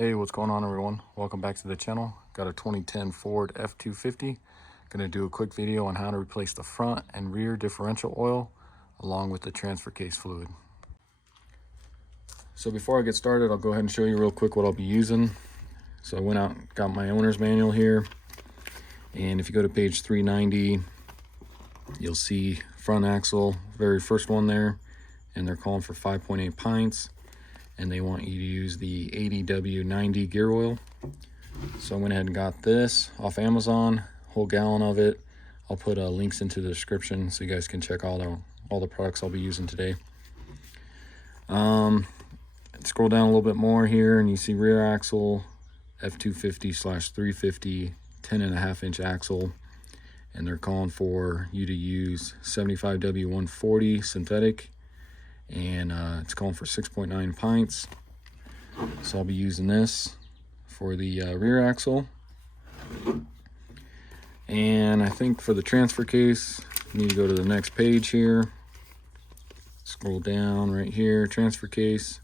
Hey, what's going on everyone? Welcome back to the channel. Got a 2010 Ford F250. Gonna do a quick video on how to replace the front and rear differential oil along with the transfer case fluid. So before I get started, I'll go ahead and show you real quick what I'll be using. So I went out and got my owner's manual here. And if you go to page 390, you'll see front axle, very first one there. And they're calling for 5.8 pints. And they want you to use the 80W90 gear oil. So I went ahead and got this off Amazon, whole gallon of it. I'll put links into the description so you guys can check all the products I'll be using today. Scroll down a little bit more here and you see rear axle, F250/350, 10.5-inch axle. And they're calling for you to use 75W140 synthetic. And it's calling for 6.9 pints. So I'll be using this for the rear axle. And I think for the transfer case, you need to go to the next page here. Scroll down right here, transfer case,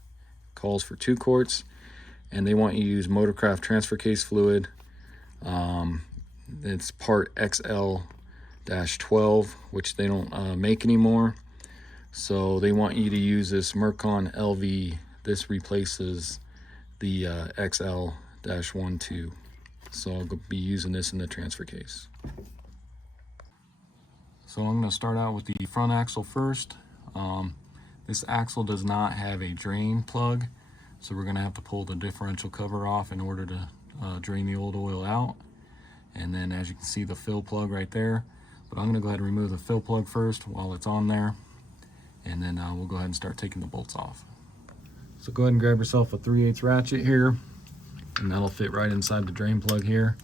calls for 2 quarts. And they want you to use Motorcraft transfer case fluid. It's part XL-12, which they don't make anymore. So they want you to use this Mercon LV. This replaces the XL-12. So I'll be using this in the transfer case. So I'm going to start out with the front axle first. This axle does not have a drain plug. So we're going to have to pull the differential cover off in order to drain the old oil out. And then as you can see, the fill plug right there. But I'm going to go ahead and remove the fill plug first while it's on there. And then we'll go ahead and start taking the bolts off. So go ahead and grab yourself a 3/8 ratchet here, and that'll fit right inside the drain plug here.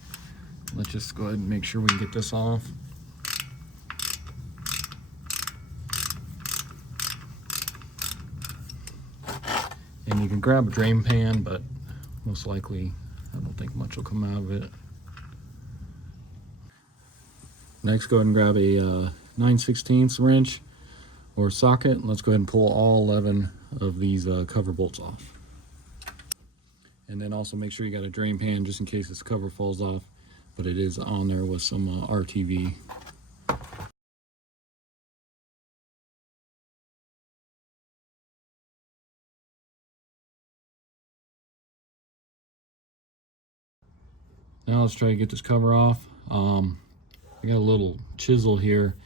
Let's just go ahead and make sure we can get this off. And you can grab a drain pan, but most likely I don't think much will come out of it. Next, go ahead and grab a 9/16 wrench or socket. Let's go ahead and pull all 11 of these cover bolts off. And then also make sure you got a drain pan just in case this cover falls off, but it is on there with some RTV. Now let's try to get this cover off. I got a little chisel here.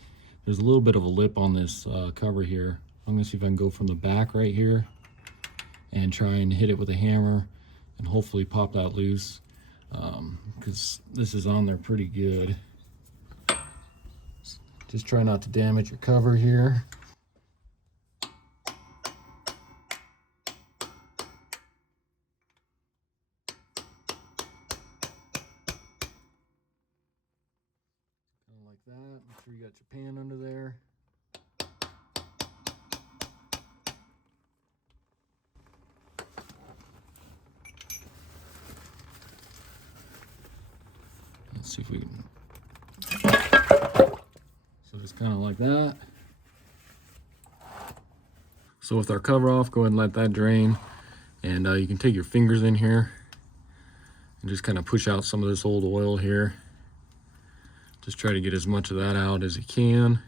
There's a little bit of a lip on this cover here. I'm gonna see if I can go from the back right here and try and hit it with a hammer and hopefully pop that loose, because this is on there pretty good. Just try not to damage your cover here. Kind of like that. Make sure you got your pan under there. Let's see if we can. So just kind of like that. So with our cover off, go ahead and let that drain. And you can take your fingers in here and just kind of push out some of this old oil here. Just try to get as much of that out as you can.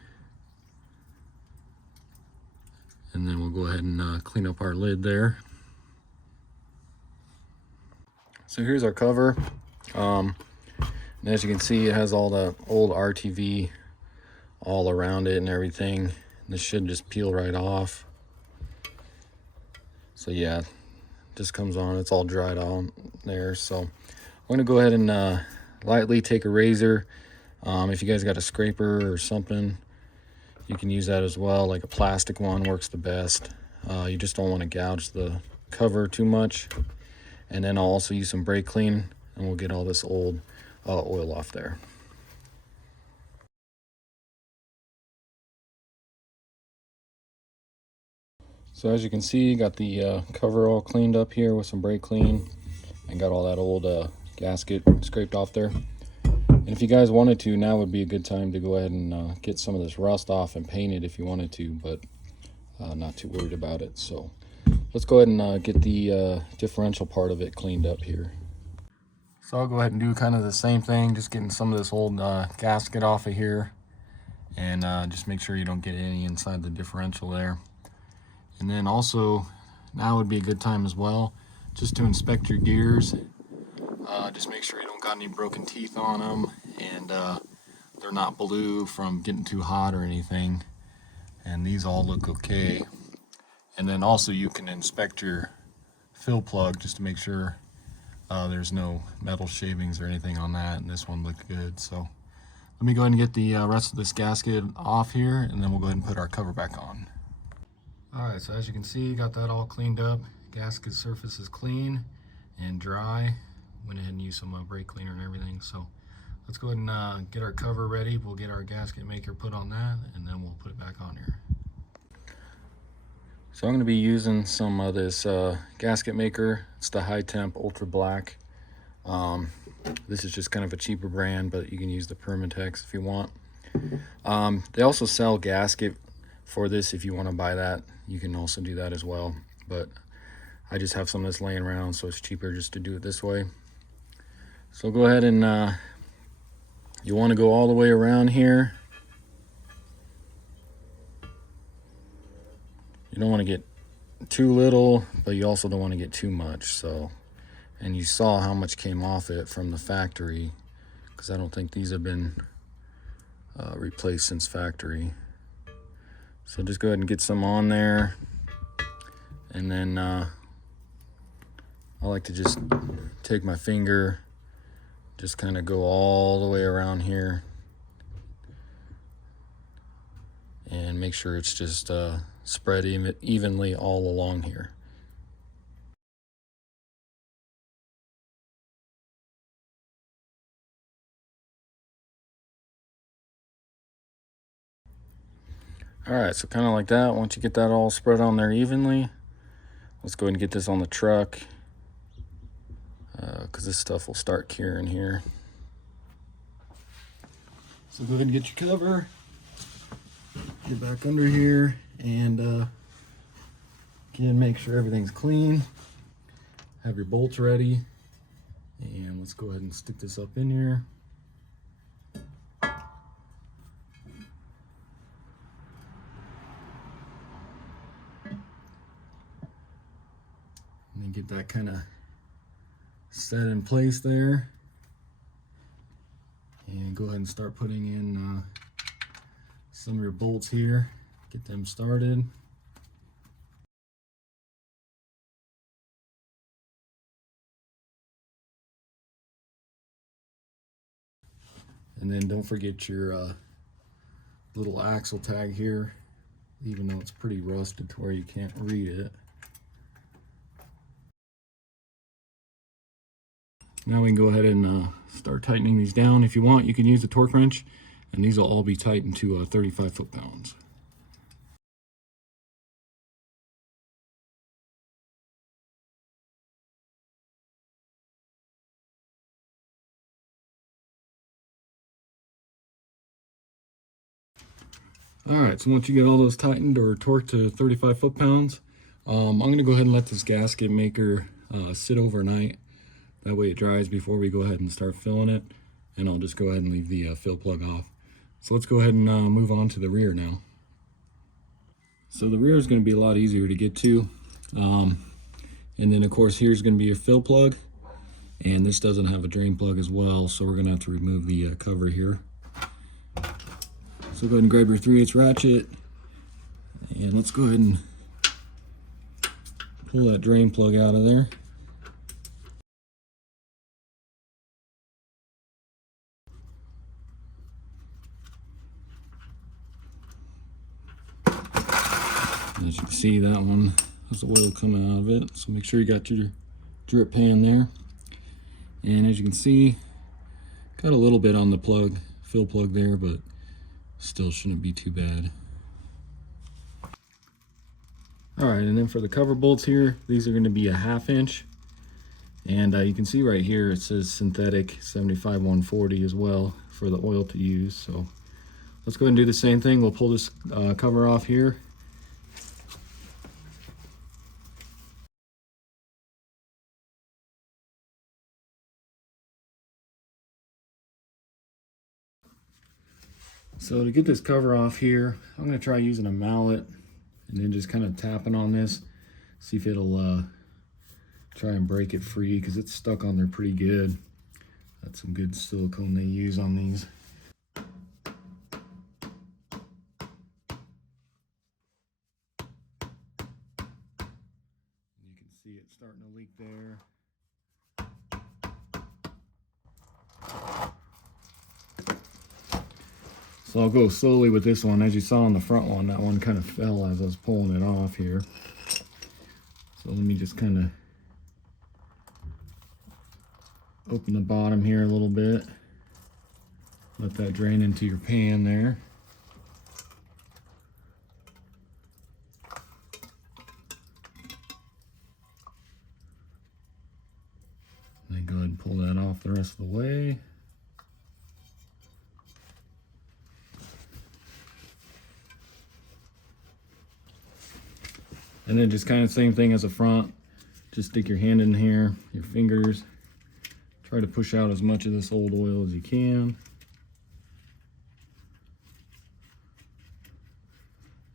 And then we'll go ahead and clean up our lid there. So here's our cover. And as you can see, it has all the old RTV all around it and everything. This should just peel right off. So yeah, just comes on. It's all dried on there. So I'm going to go ahead and lightly take a razor. If you guys got a scraper or something, you can use that as well. Like a plastic one works the best. You just don't want to gouge the cover too much. And then I'll also use some brake clean and we'll get all this old oil off there. So as you can see, got the cover all cleaned up here with some brake clean and got all that old gasket scraped off there. And if you guys wanted to, now would be a good time to go ahead and get some of this rust off and paint it if you wanted to, but not too worried about it. So Let's go ahead and get the differential part of it cleaned up here. So I'll go ahead and do kind of the same thing, just getting some of this old gasket off of here, and just make sure you don't get any inside the differential there. And then also, now would be a good time as well, just to inspect your gears. Just make sure you don't got any broken teeth on them, and they're not blue from getting too hot or anything. And these all look okay. And then also you can inspect your fill plug just to make sure there's no metal shavings or anything on that, and this one looked good. So let me go ahead and get the rest of this gasket off here, and then we'll go ahead and put our cover back on. Alright, so as you can see, got that all cleaned up. Gasket surface is clean and dry. Went ahead and used some brake cleaner and everything. So let's go ahead and get our cover ready. We'll get our gasket maker put on that, and then we'll put it back on here. So I'm going to be using some of this gasket maker. It's the High Temp Ultra Black. This is just kind of a cheaper brand, but you can use the Permatex if you want. They also sell gasket for this. If you want to buy that, you can also do that as well. But I just have some of this laying around, so it's cheaper just to do it this way. So go ahead and you want to go all the way around here. You don't want to get too little, but you also don't want to get too much. So, and you saw how much came off it from the factory, because I don't think these have been replaced since factory. So just go ahead and get some on there, and then I like to just take my finger, just kind of go all the way around here and make sure it's just spread evenly all along here. Alright, so kind of like that. Once you get that all spread on there evenly, let's go ahead and get this on the truck, because this stuff will start curing here. So go ahead and get your cover, get back under here, and again, make sure everything's clean. Have your bolts ready, and let's go ahead and stick this up in here. And then get that kind of set in place there, and go ahead and start putting in some of your bolts here. Get them started. And then don't forget your little axle tag here, even though it's pretty rusted to where you can't read it. Now we can go ahead and start tightening these down. If you want, you can use a torque wrench, and these will all be tightened to 35 foot-pounds. Alright, so once you get all those tightened or torqued to 35 foot-pounds, I'm going to go ahead and let this gasket maker sit overnight. That way it dries before we go ahead and start filling it, and I'll just go ahead and leave the fill plug off. So let's go ahead and move on to the rear now. So the rear is going to be a lot easier to get to, and then of course here's going to be your fill plug, and this doesn't have a drain plug as well, so we're going to have to remove the cover here. So go ahead and grab your 3/8 ratchet, and let's go ahead and pull that drain plug out of there. As you can see, that one has the oil coming out of it, so make sure you got your drip pan there. And as you can see, got a little bit on the plug, fill plug there, but still shouldn't be too bad. Alright, and then for the cover bolts here, these are going to be a 1/2 inch. And you can see right here it says synthetic 75-140 as well for the oil to use. So let's go ahead and do the same thing. We'll pull this cover off here. So to get this cover off here, I'm going to try using a mallet and then just kind of tapping on this, see if it'll try and break it free, because it's stuck on there pretty good. That's some good silicone they use on these. You can see it starting to leak there. So I'll go slowly with this one. As you saw on the front one, that one kind of fell as I was pulling it off here. So let me just kind of open the bottom here a little bit. Let that drain into your pan there. And then go ahead and pull that off the rest of the way. And then just kind of same thing as the front. Just stick your hand in here, your fingers. Try to push out as much of this old oil as you can.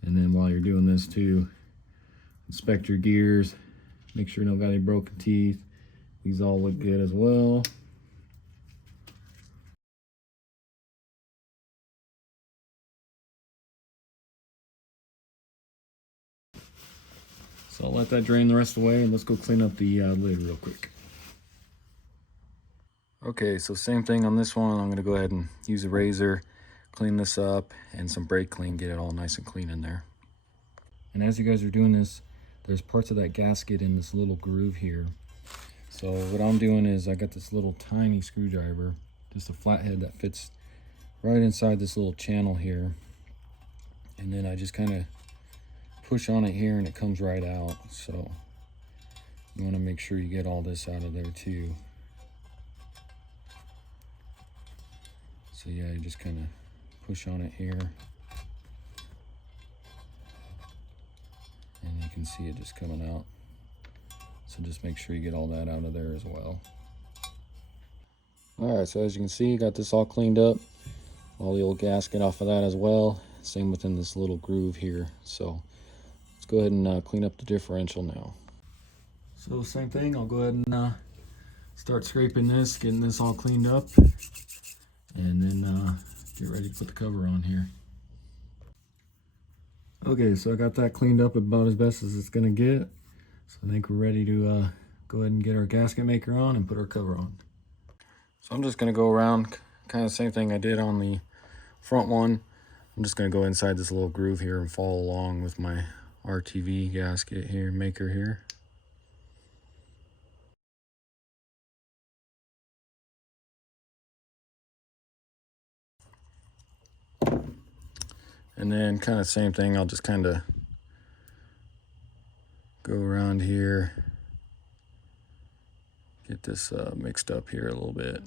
And then while you're doing this too, inspect your gears. Make sure you don't got any broken teeth. These all look good as well. So I'll let that drain the rest of the way, and let's go clean up the lid real quick. Okay, so same thing on this one. I'm gonna go ahead and use a razor, clean this up, and some brake clean, get it all nice and clean in there. And as you guys are doing this, there's parts of that gasket in this little groove here. So what I'm doing is I got this little tiny screwdriver, just a flathead that fits right inside this little channel here. And then I just kind of push on it here and it comes right out. So you want to make sure you get all this out of there too. So yeah, you just kind of push on it here. And you can see it just coming out. So just make sure you get all that out of there as well. All right, so as you can see, got this all cleaned up. All the old gasket off of that as well. Same within this little groove here. So let's go ahead and clean up the differential now. So same thing, I'll go ahead and start scraping this, getting this all cleaned up, and then get ready to put the cover on here. Okay, so I got that cleaned up about as best as it's gonna get. So I think we're ready to go ahead and get our gasket maker on and put our cover on. So I'm just gonna go around, kind of the same thing I did on the front one. I'm just gonna go inside this little groove here and follow along with my RTV gasket here, maker here. And then kind of same thing, I'll just kind of go around here, get this mixed up here a little bit.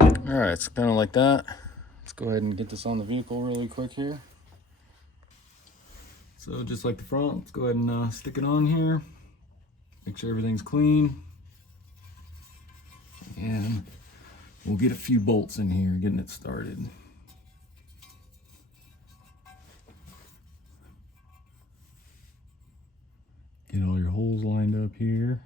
All right, it's kind of like that. Let's go ahead and get this on the vehicle really quick here. So just like the front, let's go ahead and stick it on here. Make sure everything's clean. And we'll get a few bolts in here, getting it started. Get all your holes lined up here.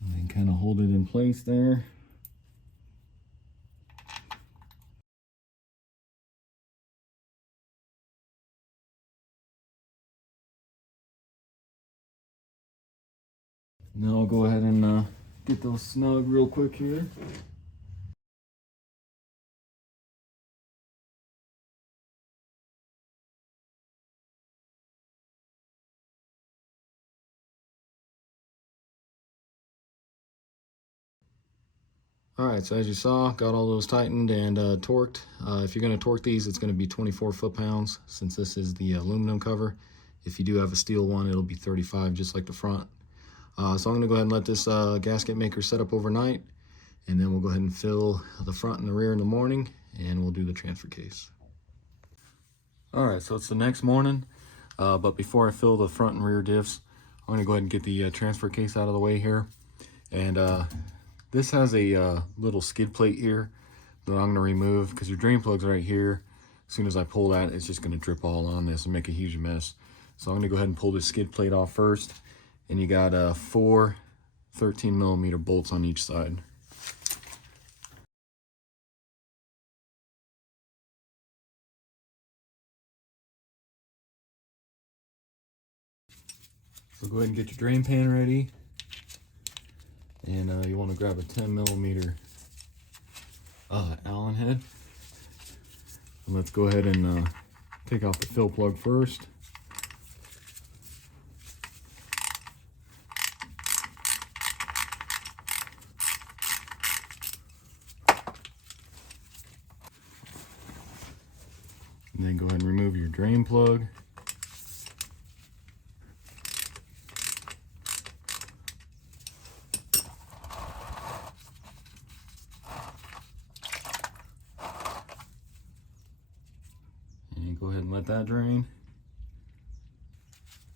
And then kind of hold it in place there. Now I'll go ahead and get those snug real quick here. All right, so as you saw, got all those tightened and torqued. If you're gonna torque these, it's gonna be 24 foot-pounds since this is the aluminum cover. If you do have a steel one, it'll be 35, just like the front. So I'm gonna go ahead and let this gasket maker set up overnight, and then we'll go ahead and fill the front and the rear in the morning, and we'll do the transfer case. All right, so it's the next morning, but before I fill the front and rear diffs, I'm gonna go ahead and get the transfer case out of the way here. And this has a little skid plate here that I'm gonna remove because your drain plug's right here. As soon as I pull that, it's just gonna drip all on this and make a huge mess. So I'm gonna go ahead and pull this skid plate off first. And you got 4 13mm bolts on each side. So go ahead and get your drain pan ready. And you want to grab a 10mm Allen head. And let's go ahead and take off the fill plug first. And then go ahead and remove your drain plug. And go ahead and let that drain.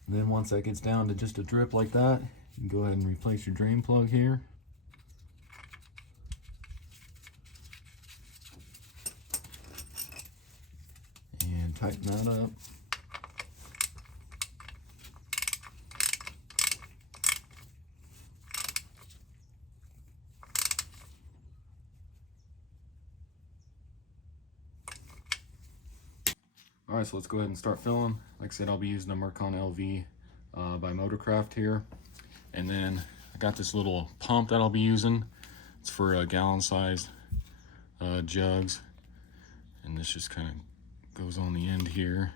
Then once that gets down to just a drip like that, you can go ahead and replace your drain plug here. And tighten that up. All right, so let's go ahead and start filling. Like I said, I'll be using a Mercon LV by Motorcraft here. And then I got this little pump that I'll be using. It's for gallon size jugs. And this just kind of goes on the end here.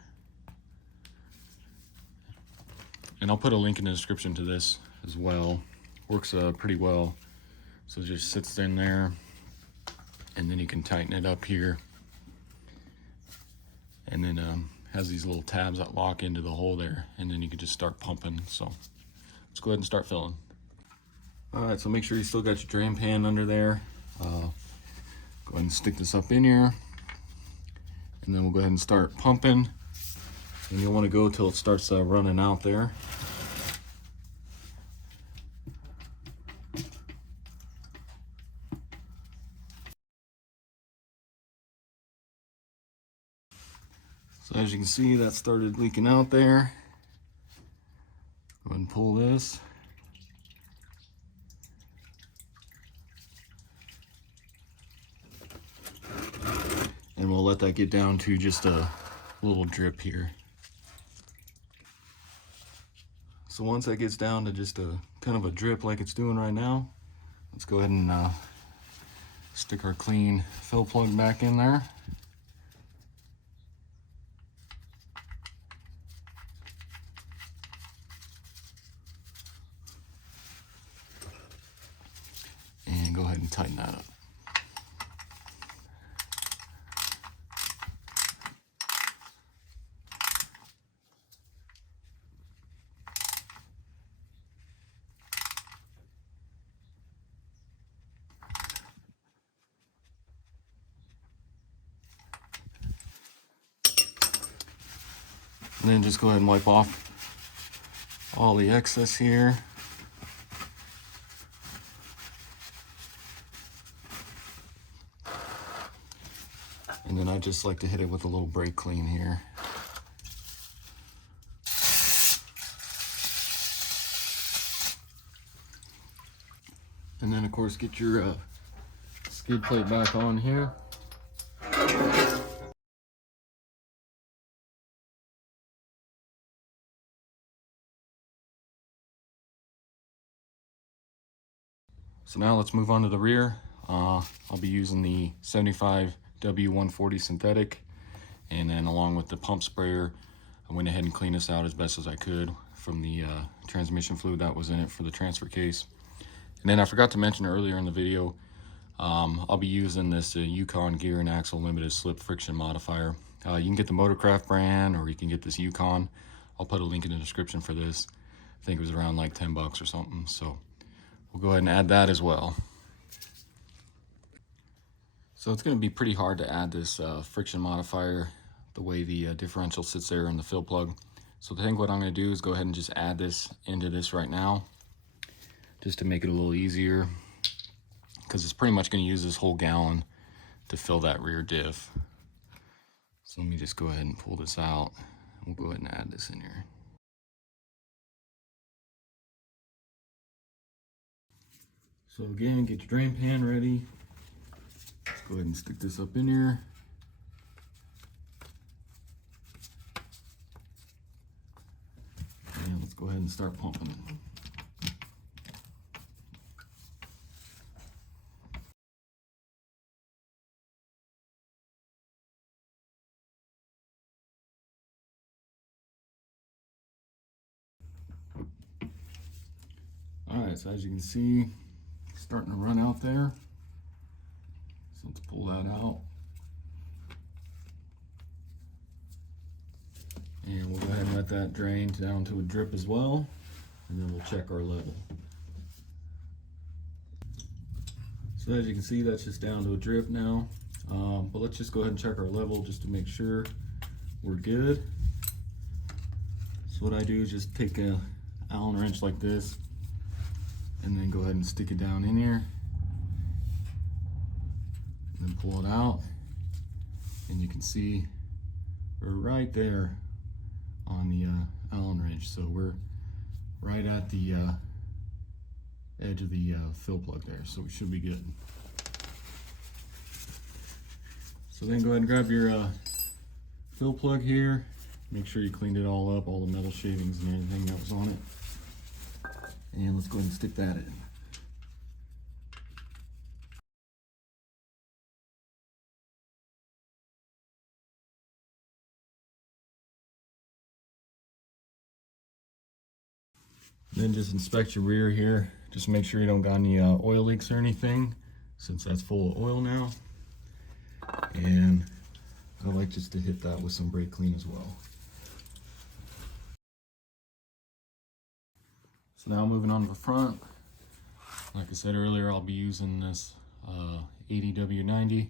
And I'll put a link in the description to this as well. Works pretty well. So it just sits in there. And then you can tighten it up here. And then has these little tabs that lock into the hole there, and then you can just start pumping. So let's go ahead and start filling. All right, so make sure you still got your drain pan under there. Go ahead and stick this up in here, and then we'll go ahead and start pumping. And you'll want to go till it starts running out there. So as you can see, that started leaking out there. Go ahead and pull this. And we'll let that get down to just a little drip here. So once that gets down to just a kind of a drip like it's doing right now, let's go ahead and stick our clean fill plug back in there. And go ahead and tighten that up. And then just go ahead and wipe off all the excess here. And then I just like to hit it with a little brake clean here. And then of course get your skid plate back on here. So now let's move on to the rear. I'll be using the 75W140 synthetic, and then along with the pump sprayer, I went ahead and cleaned this out as best as I could from the transmission fluid that was in it for the transfer case. And then I forgot to mention earlier in the video, I'll be using this Yukon gear and axle limited slip friction modifier. You can get the Motorcraft brand, or you can get this Yukon. I'll put a link in the description for this. I think it was around like 10 bucks or something. So we'll go ahead and add that as well. So it's going to be pretty hard to add this friction modifier the way the differential sits there in the fill plug. So I think what I'm going to do is go ahead and just add this into this right now, just to make it a little easier, because it's pretty much going to use this whole gallon to fill that rear diff. So let me just go ahead and pull this out. We'll go ahead and add this in here. So again, get your drain pan ready. Let's go ahead and stick this up in here. And let's go ahead and start pumping it. Alright, so as you can see, it's starting to run out there. So let's pull that out. And we'll go ahead and let that drain down to a drip as well. And then we'll check our level. So as you can see, that's just down to a drip now. But let's just go ahead and check our level just to make sure we're good. So what I do is just take a Allen wrench like this, and then go ahead and stick it down in here, and then pull it out, and you can see we're right there on the Allen wrench. So we're right at the edge of the fill plug there, so we should be good. So then go ahead and grab your fill plug here. Make sure you cleaned it all up, all the metal shavings and everything that was on it. And let's go ahead and stick that in. Then just inspect your rear here. Just make sure you don't got any oil leaks or anything, since that's full of oil now. And I like just to hit that with some brake clean as well. So now moving on to the front. Like I said earlier, I'll be using this 80W90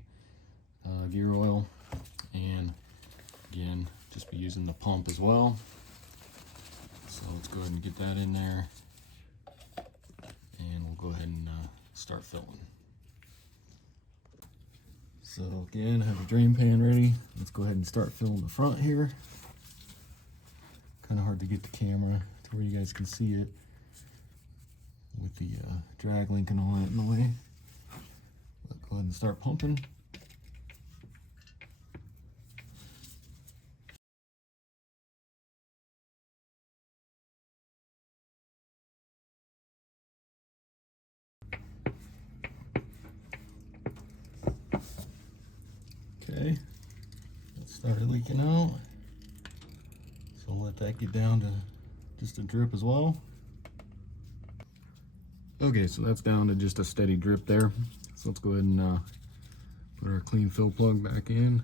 gear oil, and again, just be using the pump as well. So let's go ahead and get that in there, and we'll go ahead and start filling. So again, have your drain pan ready. Let's go ahead and start filling the front here. Kind of hard to get the camera to where you guys can see it with the drag link and all that in the way. But go ahead and start pumping. Okay, that started leaking out. So I'll let that get down to just a drip as well. Okay, so that's down to just a steady drip there. So let's go ahead and put our clean fill plug back in.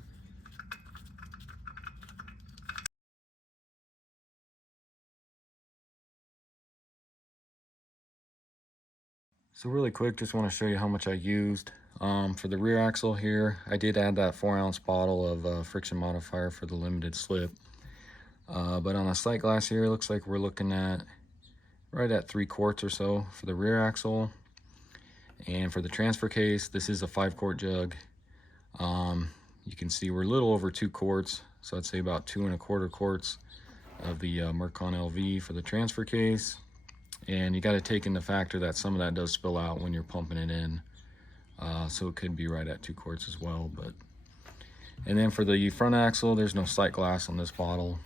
So really quick, just want to show you how much I used. For the rear axle here, I did add that 4-ounce bottle of friction modifier for the limited slip. But on the sight glass here, it looks like we're looking at right at 3 quarts or so for the rear axle. And for the transfer case, this is a 5-quart jug. You can see we're a little over 2 quarts, so I'd say about 2 1/4 quarts of the Mercon LV for the transfer case. And you got to take into factor that some of that does spill out when you're pumping it in, so it could be right at 2 quarts as well. And then for the front axle, there's no sight glass on this bottle,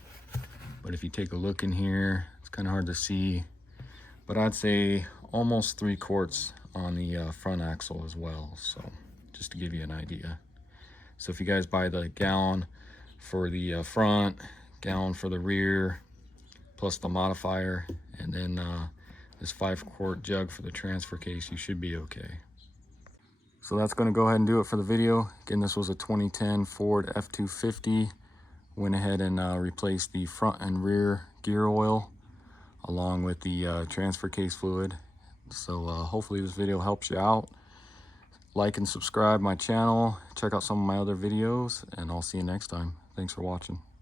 but if you take a look in here, it's kind of hard to see, but I'd say almost 3 quarts on the front axle as well, so just to give you an idea. So if you guys buy the gallon for the front, gallon for the rear, plus the modifier, and then this 5-quart jug for the transfer case, you should be okay. So that's going to go ahead and do it for the video. Again, this was a 2010 Ford F250. Went ahead and replaced the front and rear gear oil along with the transfer case fluid. So hopefully this video helps you out. Like and subscribe my channel. Check out some of my other videos, and I'll see you next time. Thanks for watching.